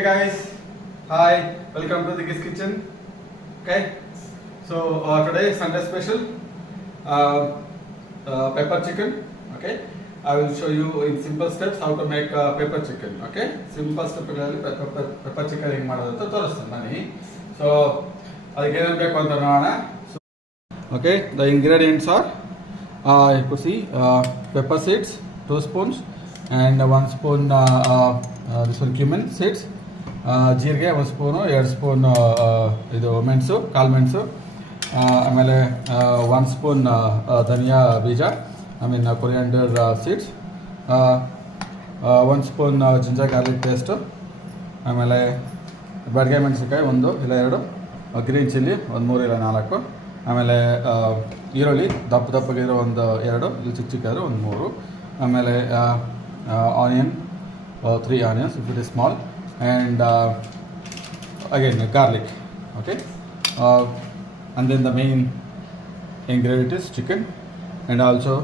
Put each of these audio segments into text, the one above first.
Hey guys, hi, welcome to the Kiss Kitchen. Okay, so today is Sunday special pepper chicken. Okay, I will show you in simple steps how to make pepper chicken. Okay, simple step pepper chicken ಹೆಂಗೆ ಮಾಡೋದು ಅಂತ ತೋರಿಸ್ತೀನಿ ಬನ್ನಿ. So ಅದಕ್ಕೆ ಏನೇನು ಬೇಕು ಅಂತ ನೋಡೋಣ. Okay, the ingredients are you could see pepper seeds 2 spoons and 1 spoon this one cumin seeds, ಜೀರಿಗೆ 1 ಸ್ಪೂನು 2 ಸ್ಪೂನ್ ಇದು ಮೆಣಸು ಕಾಳು ಮೆಣಸು, ಆಮೇಲೆ 1 ಸ್ಪೂನ್ ಧನಿಯಾ ಬೀಜ coriander seeds, 1 spoon ginger garlic paste, ಆಮೇಲೆ ಬಾಡಿಗೆ ಮೆಣಸಿನ್ಕಾಯಿ 1 ಇಲ್ಲ 2, ಗ್ರೀನ್ ಚಿಲ್ಲಿ 1 3 ಇಲ್ಲ 4, ಆಮೇಲೆ ಈರುಳ್ಳಿ ದಪ್ಪಗಿರೋ 1 2, ಇಲ್ಲಿ ಚಿಕ್ಕಿರೋ 1 3, ಆಮೇಲೆ ಆನಿಯನ್ 3 onions if it is small, and again garlic. Okay, and then the main ingredient is chicken and also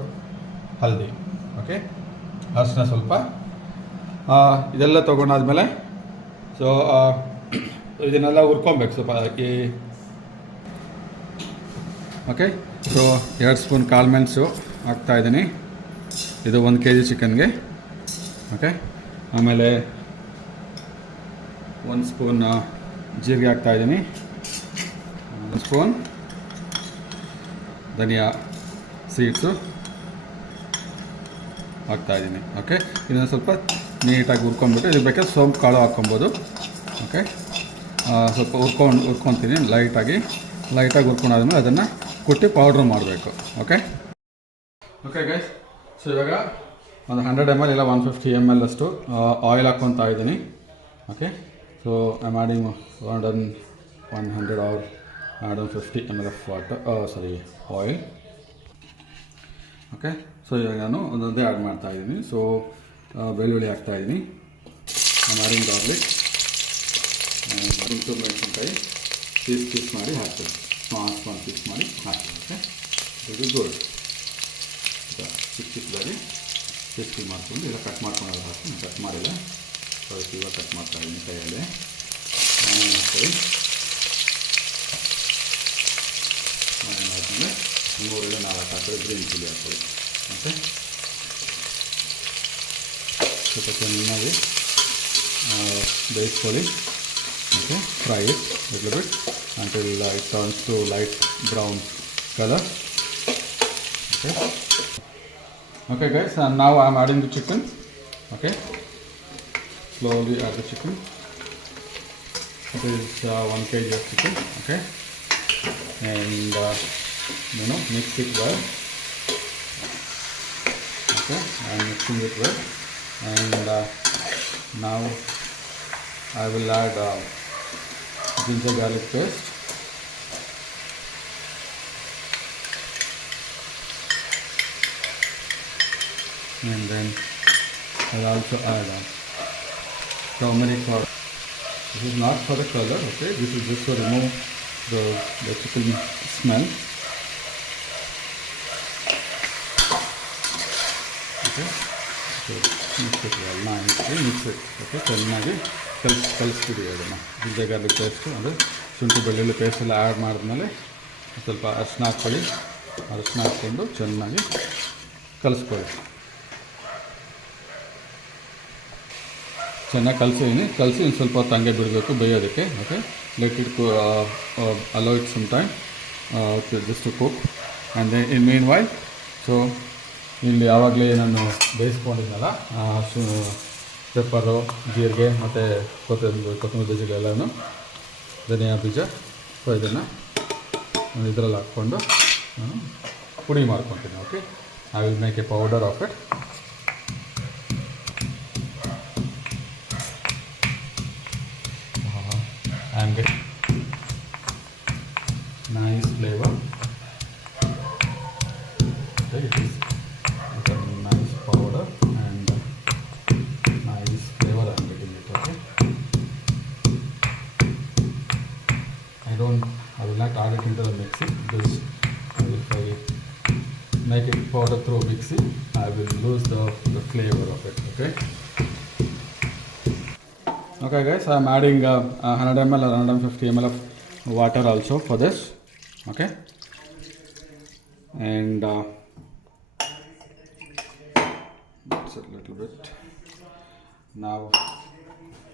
haldi. Okay, ಅರಿಶಿನ ಸ್ವಲ್ಪ, ಇದೆಲ್ಲ ತೊಗೊಂಡಾದ್ಮೇಲೆ ಸೊ ಇದನ್ನೆಲ್ಲ ಹುರ್ಕೊಬೇಕು ಸ್ವಲ್ಪ. ಓಕೆ, ಸೊ 2 ಸ್ಪೂನ್ ಕಾಳು ಮೆಣಸು ಹಾಕ್ತಾಯಿದ್ದೀನಿ, ಇದು 1 kg ಚಿಕನ್ಗೆ. ಓಕೆ, ಆಮೇಲೆ 1 ಸ್ಪೂನ್ ಜೀರಿಗೆ ಹಾಕ್ತಾಯಿದ್ದೀನಿ, 1 ಸ್ಪೂನ್ ಧನಿಯಾ ಸೀಡ್ಸು ಹಾಕ್ತಾಯಿದ್ದೀನಿ. ಓಕೆ, ಇದನ್ನು ಸ್ವಲ್ಪ ನೀಟಾಗಿ ಹುರ್ಕೊಂಡ್ಬಿಟ್ಟು ಇದು ಬೇಕಾದ್ರೆ ಸೋಂಪು ಕಾಳು ಹಾಕ್ಕೊಬೋದು. ಓಕೆ, ಸ್ವಲ್ಪ ಹುರ್ಕೊತೀನಿ ಲೈಟಾಗಿ ಹುರ್ಕೊಂಡಾದ್ಮೇಲೆ ಅದನ್ನು ಕುಟ್ಟಿ ಪೌಡ್ರ್ ಮಾಡಬೇಕು. ಓಕೆ ಗೈಸ್, ಸೊ ಇವಾಗ ಒಂದು 100 ml ಇಲ್ಲ 150 ml ಅಷ್ಟು ಆಯಿಲ್ ಹಾಕ್ಕೊತಾ ಇದ್ದೀನಿ. Okay, so I am adding 100 or 150 ml of water, oil. Okay, so ಇವಾಗ ನಾನು ಒಂದೊಂದೇ ಆ್ಯಡ್ ಮಾಡ್ತಾಯಿದ್ದೀನಿ. ಸೊ ಬೆಳ್ಳುಳ್ಳಿ ಹಾಕ್ತಾಯಿದ್ದೀನಿ, I am adding garlic, Guntur ಮೆಣಸಿನ್ಕಾಯಿ ಪೀಸ್ ಮಾಡಿ ಹಾಕ್ತೀನಿ, ಸ್ಮಾಲ್ ಪೀಸ್ ಮಾಡಿ ಹಾಕ್ತೀನಿ. ಓಕೆ, ಇದು ಗುಡ್ ಚಿಕ್ಕದಾಗಿ ಪೀಸ್ ಮಾಡಿಕೊಂಡು ಇಲ್ಲ ಕಟ್ ಮಾಡ್ಕೊಂಡು ಹಾಕ್ತೀನಿ. ಕಟ್ ಮಾಡಿಲ್ಲ, ಸೊ ಇವಾಗ ಕಟ್ ಮಾಡ್ತಾಯಿದ್ದೀನಿ ಕೈಯಲ್ಲಿ. ಆಮೇಲೆ ಹಾಕ್ತೀವಿ, ಆಮೇಲೆ 3 ಇಲ್ಲ 4 ಹಾಕಿದ್ರೆ ಗ್ರೀನ್ ಚಿಲ್ಲಿ ಹಾಕ್ತೀವಿ. ಓಕೆ, ಸ್ವಲ್ಪ ಚೆನ್ನಾಗಿ ಬೇಯಿಸ್ಕೊಳ್ಳಿ. Okay, fry it little bit until it turns to light brown color. Okay guys, and now I am adding the chicken. Okay, slowly add the chicken. It is 1 kg of chicken. Okay, and mix it well. Okay, I am mixing it well, and now I will add ginger garlic paste, and then I'll also add turmeric powder. This is not for the color, okay, this is just to remove the chicken smell. Okay, so mix it well, nicely mix it. Okay, ಚೆನ್ನಾಗಿ ಕಲಿಸ್ಬಿಡಿ ಅದನ್ನು. Ginger garlic paste ಅಂದರೆ ಶುಂಠಿ ಬೆಳ್ಳುಳ್ಳಿ ಪೇಸ್ಟ್ ಎಲ್ಲ ಆ್ಯಡ್ ಮಾಡಿದ್ಮೇಲೆ ಸ್ವಲ್ಪ ಅರಿಶಿನ ಹಾಕ್ಕೊಳ್ಳಿ, ಅರಿಶಿನ ಹಾಕ್ಕೊಂಡು ಚೆನ್ನಾಗಿ ಕಲಿಸ್ಕೊಳ್ಳಿ. ಚೆನ್ನಾಗಿ ಕಲಸಿ ಒಂದು ಸ್ವಲ್ಪ ಹೊತ್ತು ಹಂಗೆ ಬಿಡಬೇಕು ಬೇಯೋದಕ್ಕೆ. Okay, let it allow it some time just to cook. And then in mean while, so ಇಲ್ಲಿ ಆವಾಗಲೇ ನಾನು ಬೇಯಿಸ್ಕೊಂಡಿದ್ನಲ್ಲ ಪೆಪ್ಪರು, ಜೀರಿಗೆ ಮತ್ತು ಕೊತ್ತಂಬರಿ ಬೀಜಗಳೆಲ್ಲನೂ, ಧನಿಯಾ ಬೀಜ, ಸೊ ಇದನ್ನು ಇದರಲ್ಲಿ ಹಾಕ್ಕೊಂಡು ನಾನು ಪುಡಿ ಮಾಡ್ಕೊತೀನಿ. Okay, I will make A powder of it. and get nice flavor. Okay, it is a nice powder and nice flavor I am getting it. Okay, I will not add it into the mixing because if I make it powder through mixing, I will lose the flavor of it. Okay, Okay guys, I am adding 100 ml or 150 ml of water also for this. Okay, and that's a little bit. Now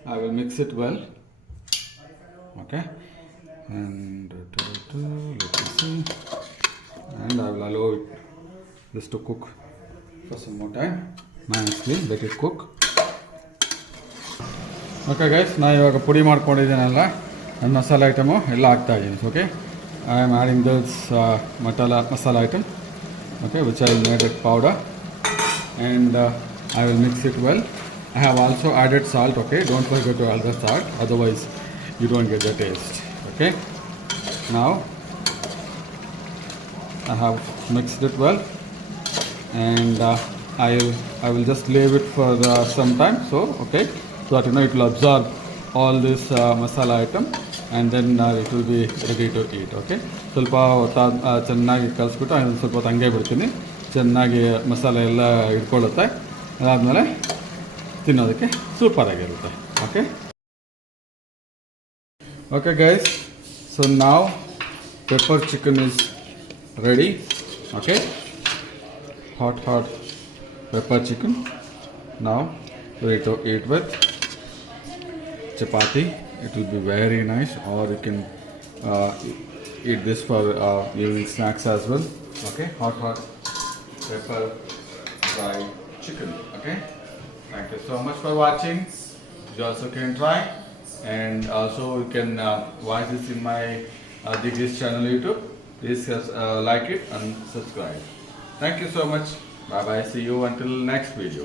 I will mix it well. Okay, and let me see, and I will allow it this to cook for some more time. Nicely let it cook. Okay guys, ನಾನು ಇವಾಗ ಪುಡಿ ಮಾಡ್ಕೊಂಡಿದ್ದೀನಲ್ಲ ನನ್ನ ಮಸಾಲೆ item ಎಲ್ಲ ಹಾಕ್ತಾಯಿದ್ದೀನಿ. Okay, I am adding this masala item, okay, which I will made it powder and I will mix it well. I have also added salt. Okay, don't forget to add the salt, otherwise you don't get the taste. Okay, ನಾವು I have mixed it well, and I will just leave it for some time. So okay, so that it will absorb all this masala item, and then it will be ready to eat. Okay, ಸ್ವಲ್ಪ ಚೆನ್ನಾಗಿ ಕಲಿಸ್ಬಿಟ್ಟು ಅದನ್ನು ಸ್ವಲ್ಪ ತಂಗೆ ಬಿಡ್ತೀನಿ, ಚೆನ್ನಾಗಿ ಮಸಾಲೆ ಎಲ್ಲ ಇಟ್ಕೊಳ್ಳುತ್ತೆ. ಅದಾದಮೇಲೆ ತಿನ್ನೋದಕ್ಕೆ ಸೂಪರಾಗಿರುತ್ತೆ. ಓಕೆ ಓಕೆ ಗೈಸ್, ಸೊ ನಾವು pepper chicken is ready. Okay, hot pepper chicken, now ready to eat with chapati. It will be very nice, or you can eat this for evening snacks as well. Okay, hot pepper fried chicken. Okay, thank you so much for watching. You also can try, and also you can watch this in my Digis channel YouTube. Please like it and subscribe. Thank you so much. Bye bye. See you until next video.